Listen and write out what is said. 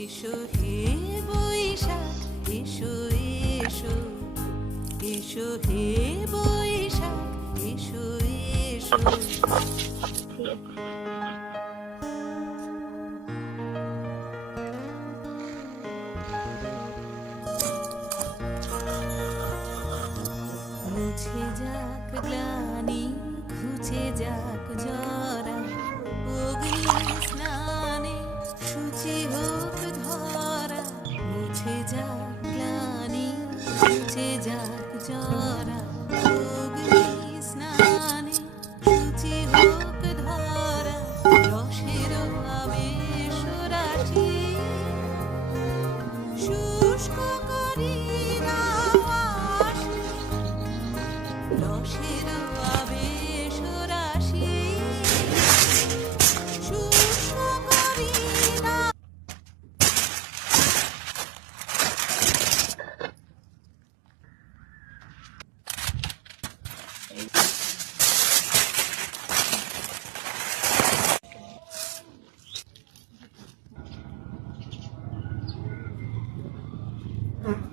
এসো হে বৈশাখ, এসো এসো, এসো হে বৈশাখ, এসো এসো। ঠিক আছে। মুছে যাক গ্লানি, ঘুচে যাক জরা, অগ্নি স্নানে শুচি হোক ধরা। মুছে যাক গ্লানি, ঘুচে যাক জরা, অগ্নি স্নানে শুচি হোক ধরা। রসের আবেশ রাশি শুষ্ক করি দাও আসি, রসের আবেশ রাশি শুষ্ক করি দাও। হুম।